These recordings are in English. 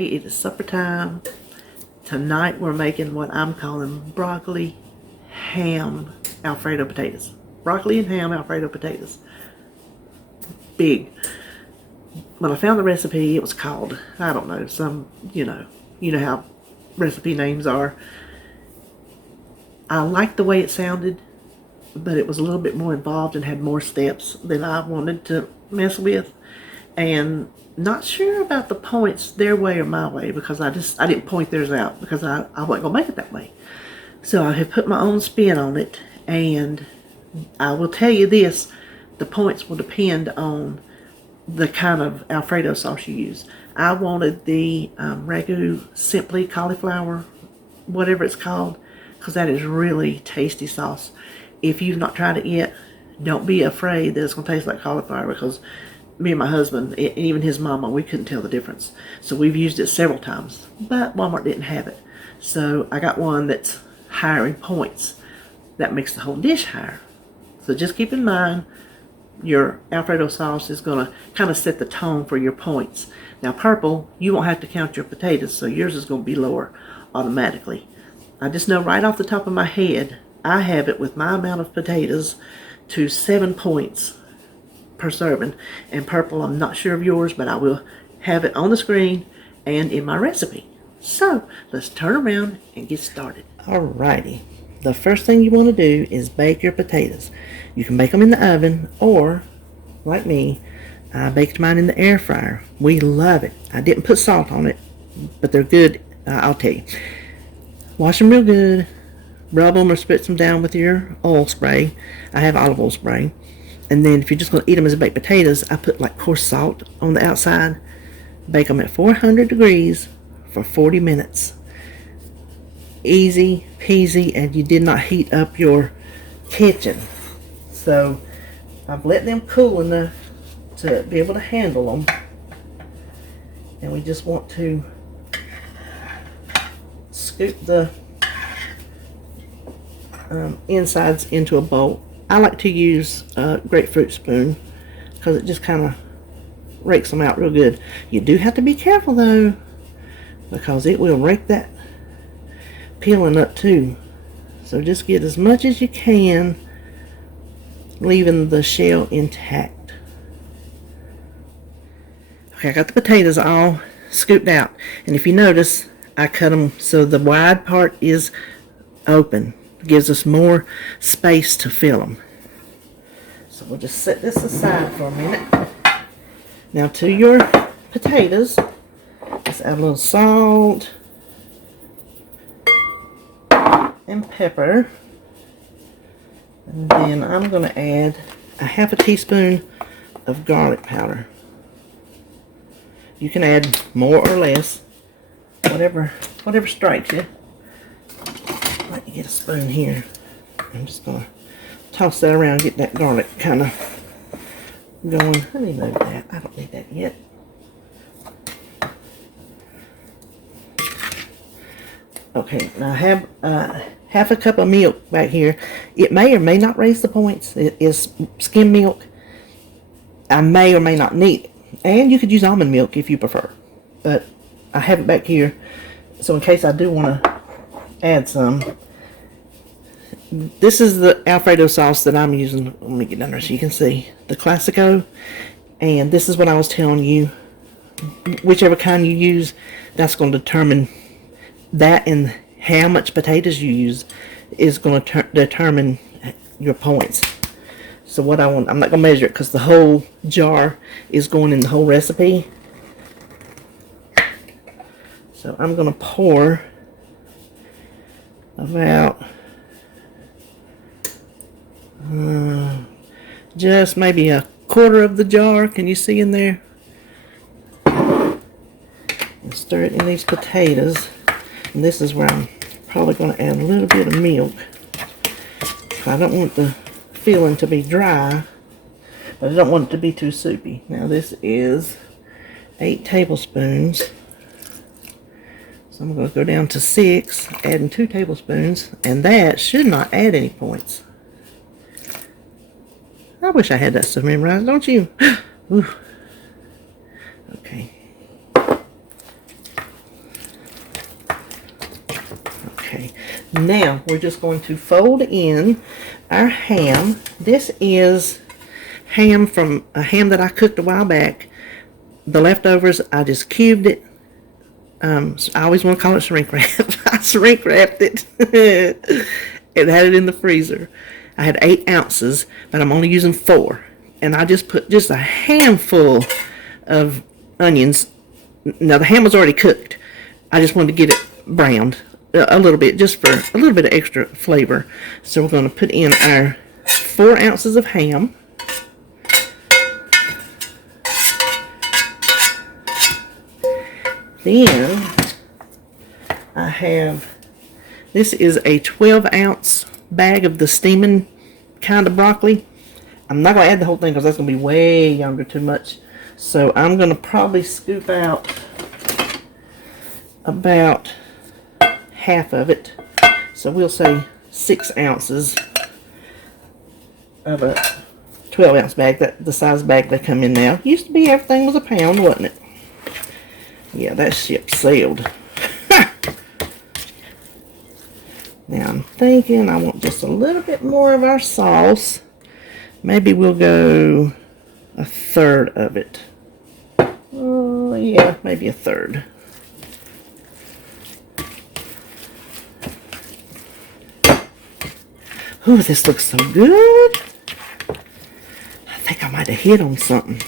Okay, it is supper time. Tonight we're making what I'm calling broccoli ham Alfredo potatoes. Broccoli and ham Alfredo potatoes. Big. When I found the recipe, it was called, I don't know, some, you know how recipe names are. I liked the way it sounded, but it was a little bit more involved and had more steps than I wanted to mess with. And not sure about the points their way or my way, because I didn't point theirs out because I wasn't gonna make it that way. So I have put my own spin on it, and I will tell you this, the points will depend on the kind of Alfredo sauce you use. I wanted the Ragu Simply cauliflower, whatever it's called, because that is really tasty sauce. If you've not tried it yet, don't be afraid that it's going to taste like cauliflower, because me and my husband, and even his mama, we couldn't tell the difference. So we've used it several times, but Walmart didn't have it. So I got one that's higher in points. That makes the whole dish higher. So just keep in mind, your Alfredo sauce is going to kind of set the tone for your points. Now purple, you won't have to count your potatoes, so yours is going to be lower automatically. I just know right off the top of my head, I have it with my amount of potatoes to 7 points per serving. And purple, I'm not sure of yours, but I will have it on the screen and in my recipe. So let's turn around and get started. Alrighty. The first thing you want to do is bake your potatoes. You can bake them in the oven, or like me, I baked mine in the air fryer. We love it. I didn't put salt on it, but they're good. I'll tell you. Wash them real good. Rub them or spritz them down with your oil spray. I have olive oil spray. And then if you're just going to eat them as baked potatoes, I put like coarse salt on the outside. Bake them at 400 degrees for 40 minutes. Easy peasy, and you did not heat up your kitchen. So I've let them cool enough to be able to handle them. And we just want to scoop the insides into a bowl. I like to use a grapefruit spoon because it just kind of rakes them out real good. You do have to be careful though, because it will rake that peeling up too. So just get as much as you can, leaving the shell intact. Okay, I got the potatoes all scooped out, and if you notice, I cut them so the wide part is open. It gives us more space to fill them. So we'll just set this aside for a minute. Now to your potatoes, let's add a little salt and pepper, and then I'm going to add a half a teaspoon of garlic powder. You can add more or less, whatever strikes you. Let me get a spoon here. I'm just going to toss that around, get that garlic kind of going. Let me move that. I don't need that yet. Okay, now I have half a cup of milk back here. It may or may not raise the points. It is skim milk. I may or may not need it. And you could use almond milk if you prefer. But I have it back here, so in case I do want to add some. This is the Alfredo sauce that I'm using. Let me get down there so you can see. The Classico. And this is what I was telling you. Whichever kind you use, that's going to determine that, and how much potatoes you use is going to determine your points. So what I want, I'm not going to measure it because the whole jar is going in the whole recipe. So I'm going to pour about just maybe a quarter of the jar. Can you see in there? And stir it in these potatoes. And this is where I'm probably going to add a little bit of milk. I don't want the filling to be dry, but I don't want it to be too soupy. Now this is 8 tablespoons. So I'm going to go down to 6, adding 2 tablespoons, and that should not add any points. I wish I had that stuff memorized, don't you? Ooh. Okay. Now, we're just going to fold in our ham. This is ham from a ham that I cooked a while back. The leftovers, I just cubed it. So I always want to call it shrink wrap. I shrink wrapped it. It had it in the freezer. I had 8 ounces, but I'm only using 4. And I just put just a handful of onions. Now, the ham was already cooked. I just wanted to get it browned a little bit, just for a little bit of extra flavor. So we're going to put in our 4 ounces of ham. Then I have, this is a 12-ounce bag of the steaming kind of broccoli. I'm not going to add the whole thing because that's going to be way younger, too much. So I'm going to probably scoop out about half of it. So we'll say 6 ounces of a 12-ounce bag, that the size bag they come in now. Used to be everything was a pound, wasn't it? Yeah, that ship sailed. Now I'm thinking I want just a little bit more of our sauce. Maybe we'll go a third of it. Yeah, maybe a third. Ooh, this looks so good. I think I might have hit on something.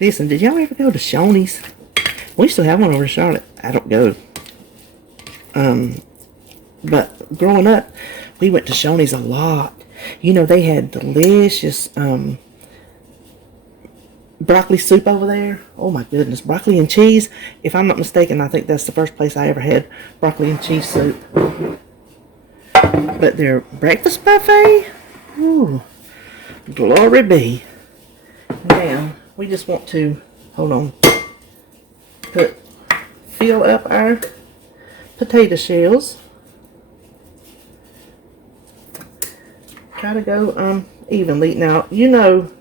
Listen, did y'all ever go to Shoney's? We still have one over in Charlotte. I don't go. But growing up, we went to Shoney's a lot. You know, they had delicious broccoli soup over there. Oh my goodness, broccoli and cheese. If I'm not mistaken, I think that's the first place I ever had broccoli and cheese soup. But their breakfast buffet, ooh, glory be. Now, we just want to, hold on, fill up our potato shells. Try to go evenly. Now, you know,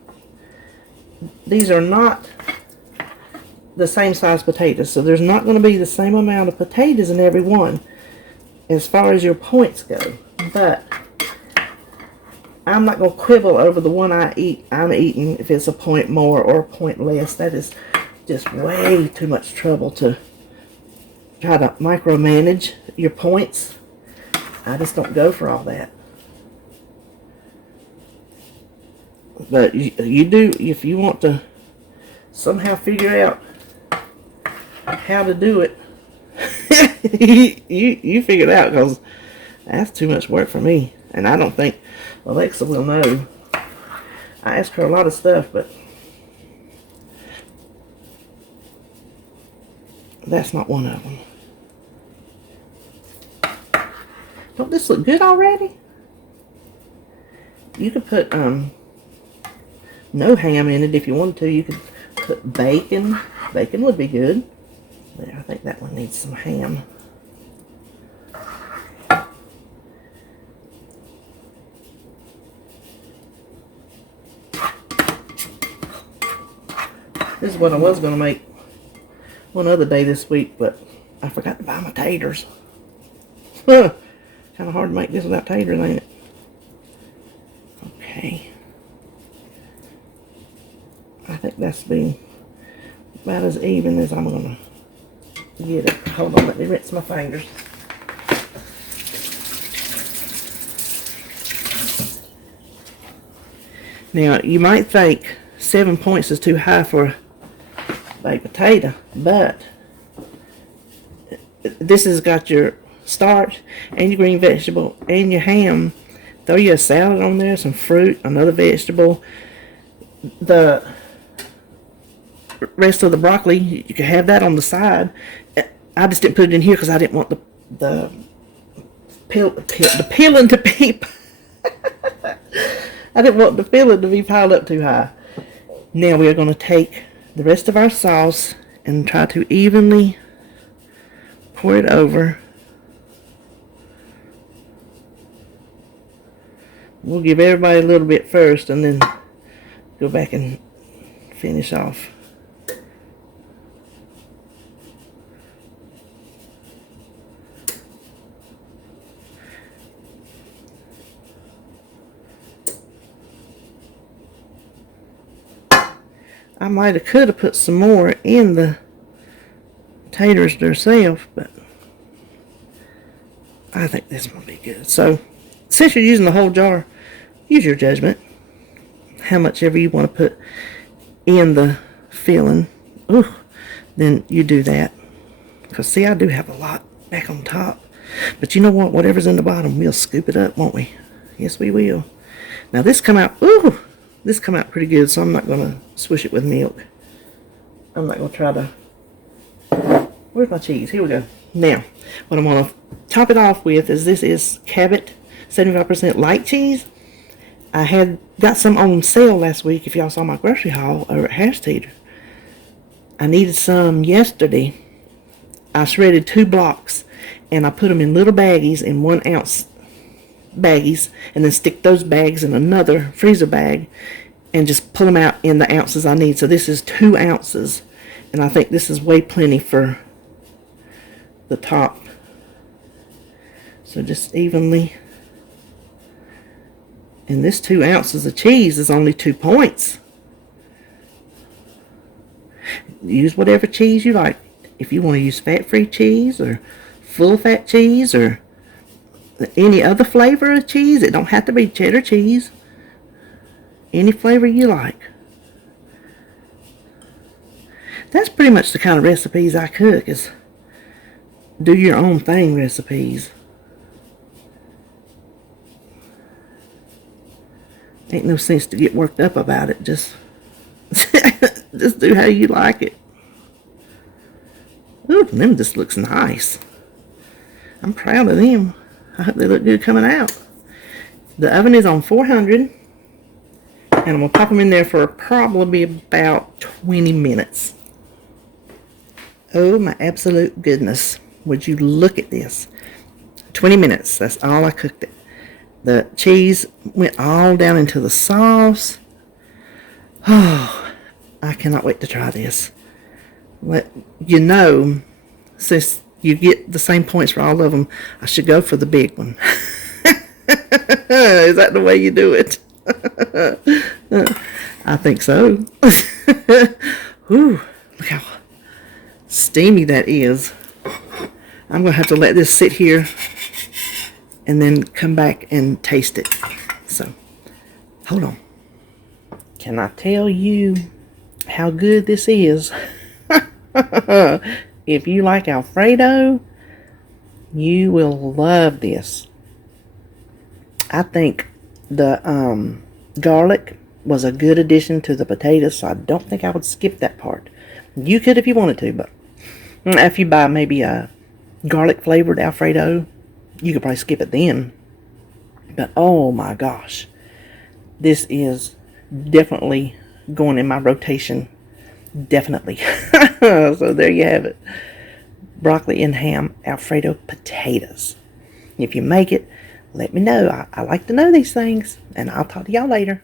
these are not the same size potatoes, so there's not going to be the same amount of potatoes in every one as far as your points go. But I'm not going to quibble over the one I'm eating if it's a point more or a point less. That is just way too much trouble to try to micromanage your points. I just don't go for all that. But you do, if you want to somehow figure out how to do it, you figure it out, because that's too much work for me. And I don't think Alexa will know. I ask her a lot of stuff, but that's not one of them. Don't this look good already? You could put no ham in it if you wanted to. You could put bacon. Bacon would be good. There, I think that one needs some ham. This is what I was going to make one other day this week, but I forgot to buy my taters. Kind of hard to make this without taters, ain't it? Okay. I think that's been about as even as I'm going to get it. Hold on, let me rinse my fingers. Now, you might think 7 points is too high for a baked potato, but this has got your starch and your green vegetable and your ham. Throw you a salad on there, some fruit, another vegetable. The rest of the broccoli, you can have that on the side. I just didn't put it in here because I didn't want the peeling to be I didn't want the filling to be piled up too high. Now we are going to take the rest of our sauce and try to evenly pour it over. We'll give everybody a little bit first and then go back and finish off. I might have could have put some more in the taters themselves, but I think this will be good. So, since you're using the whole jar, use your judgment. How much ever you want to put in the filling, then you do that. Because, see, I do have a lot back on top. But you know what? Whatever's in the bottom, we'll scoop it up, won't we? Yes, we will. Now, this come out pretty good, so I'm not going to swish it with milk. I'm not going to try to... Where's my cheese? Here we go. Now, what I'm going to top it off with is this is Cabot 75% light cheese. I had got some on sale last week, if y'all saw my grocery haul over at Hash Teeter. I needed some yesterday. I shredded 2 blocks, and I put them in little baggies, in 1 ounce baggies, and then stick those bags in another freezer bag, and just pull them out in the ounces I need. So this is 2 ounces, and I think this is way plenty for the top. So just evenly. And this 2 ounces of cheese is only 2 points. Use whatever cheese you like. If you want to use fat-free cheese or full-fat cheese or any other flavor of cheese, it don't have to be cheddar cheese. Any flavor you like. That's pretty much the kind of recipes I cook, is do your own thing recipes. Ain't no sense to get worked up about it. Just do how you like it. Ooh, them just looks nice. I'm proud of them. I hope they look good coming out. The oven is on 400. And I'm going to pop them in there for probably about 20 minutes. Oh my absolute goodness. Would you look at this? 20 minutes. That's all I cooked it. The cheese went all down into the sauce. Oh, I cannot wait to try this. You know, since you get the same points for all of them, I should go for the big one. Is that the way you do it? I think so. Ooh, look how steamy that is. I'm going to have to let this sit here and then come back and taste it. So, hold on. Can I tell you how good this is? If you like Alfredo, you will love this. I think the garlic was a good addition to the potatoes, so I don't think I would skip that part. You could if you wanted to, but if you buy maybe a garlic flavored Alfredo, you could probably skip it then. But oh my gosh, this is definitely going in my rotation. Definitely. So there you have it. Broccoli and ham Alfredo potatoes. If you make it, let me know. I like to know these things, and I'll talk to y'all later.